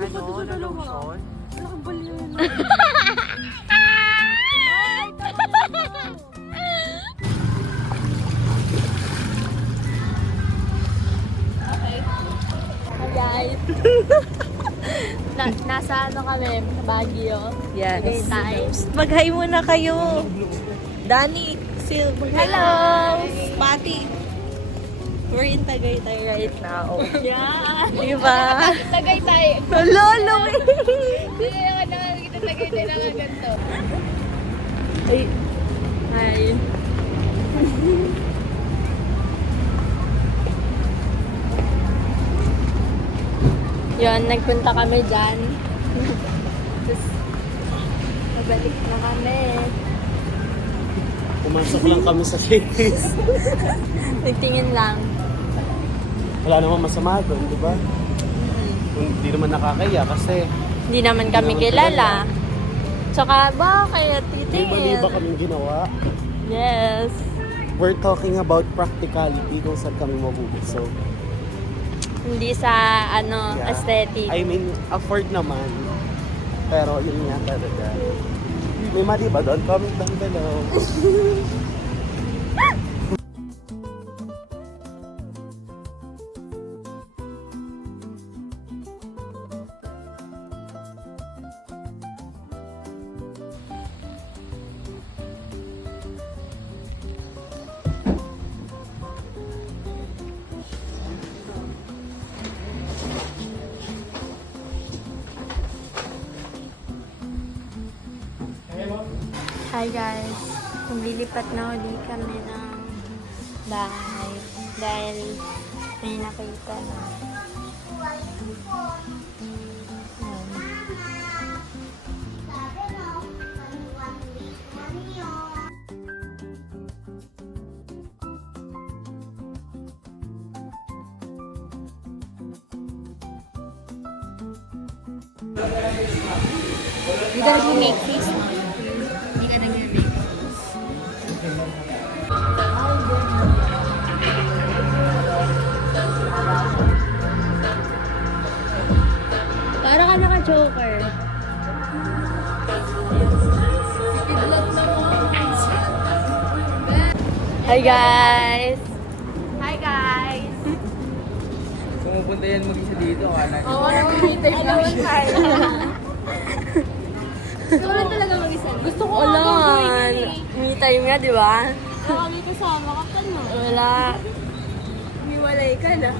Ano? Na lotion? Nakabaliw na. Hi guys. Nasa ano kami? Baguio. Yes. Tagaytay. Mag-hi muna kayo. Dani, Sil, hello! Patty. We're in Tagaytay right now. Yeah. Diba? Tagaytay. Lolo! Hindi naman nakakita Tagaytay na nga ganito. Ay, Hi. yun, nagpunta kami dyan. Tapos, nabalik na kami. Pumasok lang kami sa Shakey's. Nagtingin lang. Wala naman masama doon, di ba? Hindi naman nakakaya kasi Hindi naman kami naman kilala. Tsaka, bakit? may mali Titingin. ba kaming ginawa? Yes. We're talking about practicality kung saan kami mabubuso. Hindi sa, ano, Yeah. aesthetic. I mean, afford naman. Pero yun nga talaga. May mali ba doon? Comment down below. Hi guys. Maglilipat na ulit kami ng bahay. Dahil may nakita na. Ayan. You gotta do make face now. You gotta do make face. Para ka naka-joker. Hi guys! Hi guys! Pumupunta yan mag-isa dito, akala niyo. Oo, nakikita yung naman tayo. Gusto ko lang talaga mag-isa. Gusto ko Wala nga nga. gawin yun eh. Me time nga, di ba? Baka may kasama ka pa no. Wala. Hiwalay ka na.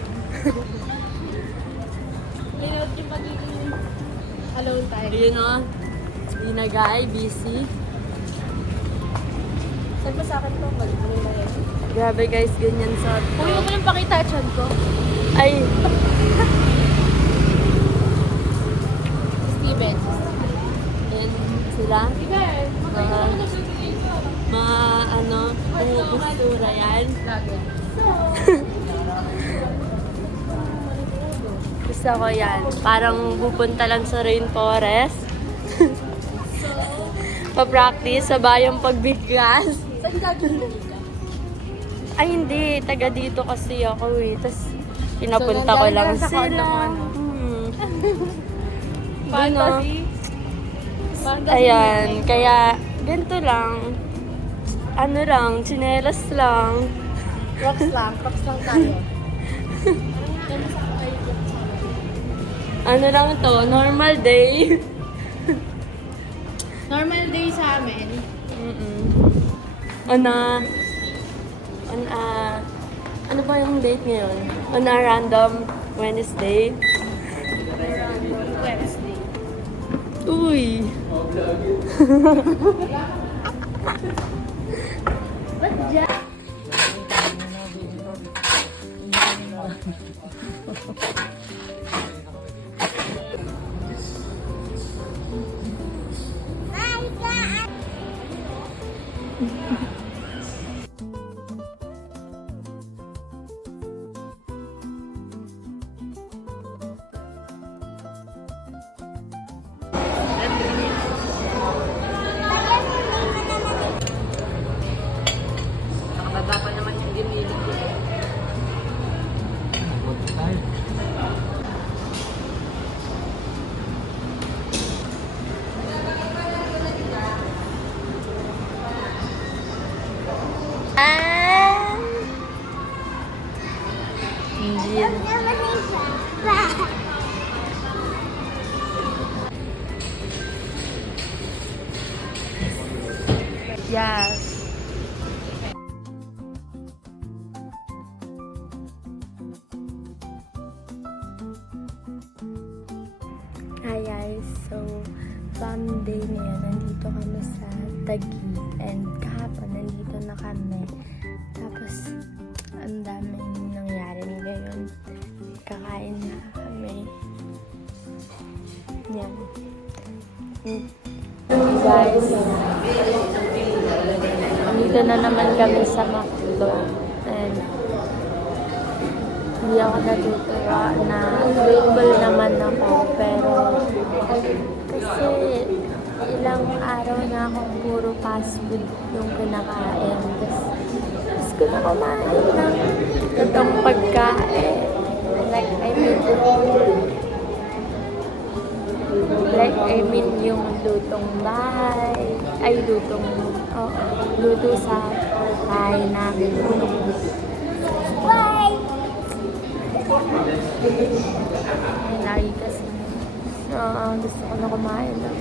Linood yung pagiging alone time. Yun o. Hindi na guy, busy. Saan ba sa akin to? Balik mo na yun. Grabe guys, ganyan sa... Uy, huwag mo nang pakita chan ko. Ay! Steven. Yan sila. Steven, Mga, mga ano, pumupustura yan. Lagi. Gusto ko yan. Parang pupunta lang sa rainforest. Pa-practice sa bayang pagbigkas. Saan gagawin? Ay hindi, taga dito kasi ako eh. Tapos pinapunta So, ko nandyan lang ka sa sila. condo mo, no? Fantasy. Fantasy. Ayan, kaya ganito lang. Ano lang, tsinelas lang. Rocks lang tayo. Ano lang to, normal day. Normal day sa amin. Ano ba yung date ngayon? On a random Wednesday. Wednesday. Uy! Ba't dyan? Nakababa pa naman yung ginilig ko. Hindi. Yes. Hi guys, so fun day ngayon. Nandito kami sa Taguig and kahapon nandito na kami. Tapos ang daming nangyari ngayon. Kakain na kami. Yan. Guys, nandito na naman kami sa McDo and hindi ako natutuwa na grateful naman ako, pero kasi ilang araw na akong puro fast food yung kinakain. Tapos ko na kumain ng itong pagkain. I mean yung lutong bahay, luto sa bahay namin. Bye! Lagi kasi gusto ko na kumain ng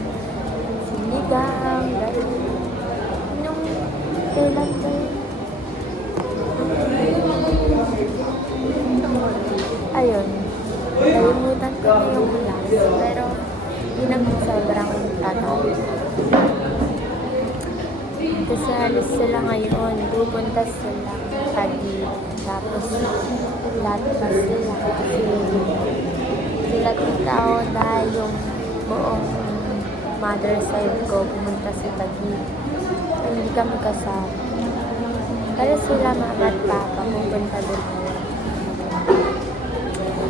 sinigang, yung kailan ko ayun, nalimutan ko na yung class, pero hindi naman sobrang tataw. Kasi alis sila ngayon, pupunta sila Taguig, tapos lalabas sila kasi sila tao dahil yung buong mother side ko pumunta sa Taguig. Hindi kami kasama. Pero sila mama at papa pupunta doon.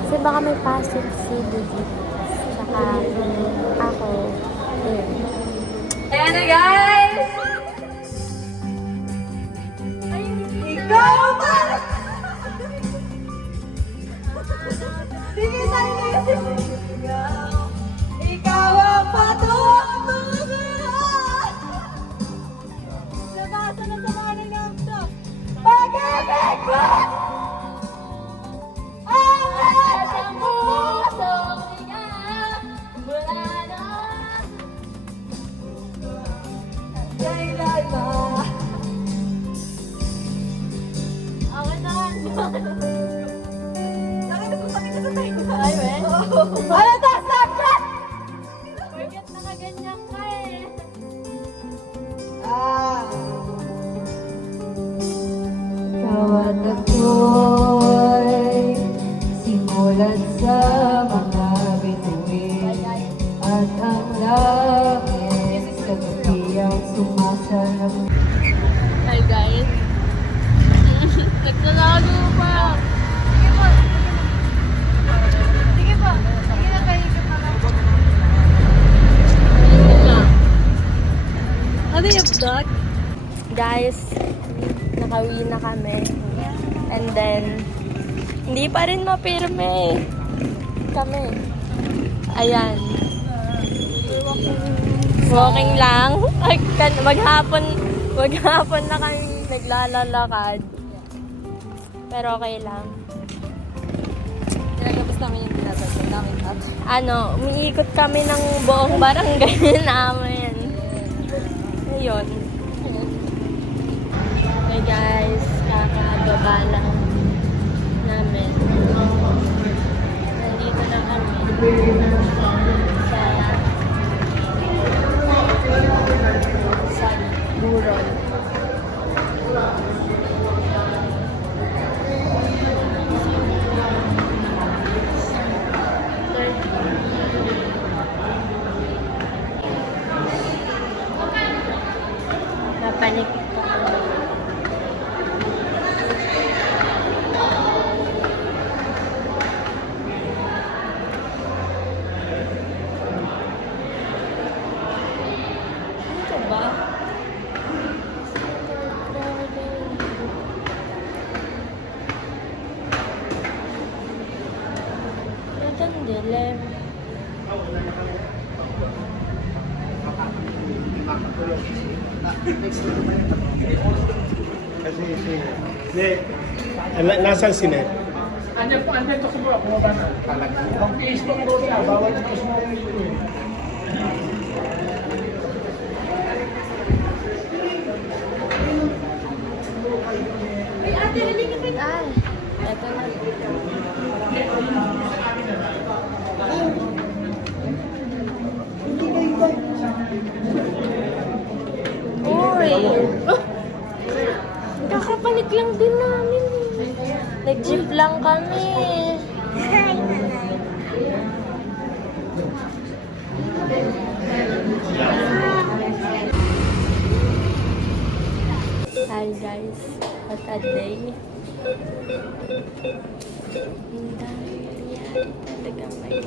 Kasi baka may pasok si Didi. Saka ako. Ayan na guys! Ikaw pa! Sige tayo kasi! Ikaw ang patutunguhan! Nabasa na sa mga nangyamsa! Pag-ibig ko! Ang lahat ng pusong ligaw mula noon kailan ba? Ay, we? Ano to? Snapchat! Forget nakaganyan ka eh. Ikaw at ako'y simulan sa mga bituin at ang langit kagabi ang sumasarap. Hi guys. Nagtalago pa. Sige po. Sige na kayo na lang. Ano yung vlog? Guys, nakauwi na kami. And then, hindi pa rin mapirme kami. Ayan. Walking lang. Maghapon na kami naglalakad. Pero okay lang. Pinagabos namin yung pinasasal namin at Umiikot kami ng buong barangay namin. Ayun. Okay guys, kakababa lang namin. Nandito na kami sa Buron. Dito ang dilim. Kasi si... Nasaan si Net? Andyan po, andyan to sa mga bumaba na. Ang piis mo doon na, bawal na piis mo ang ito eh. Ay, eto na. Uy! Kakapanik lang din namin. Nag-jeep lang kami. Hi guys, what a day. Ang dami nangyari talaga may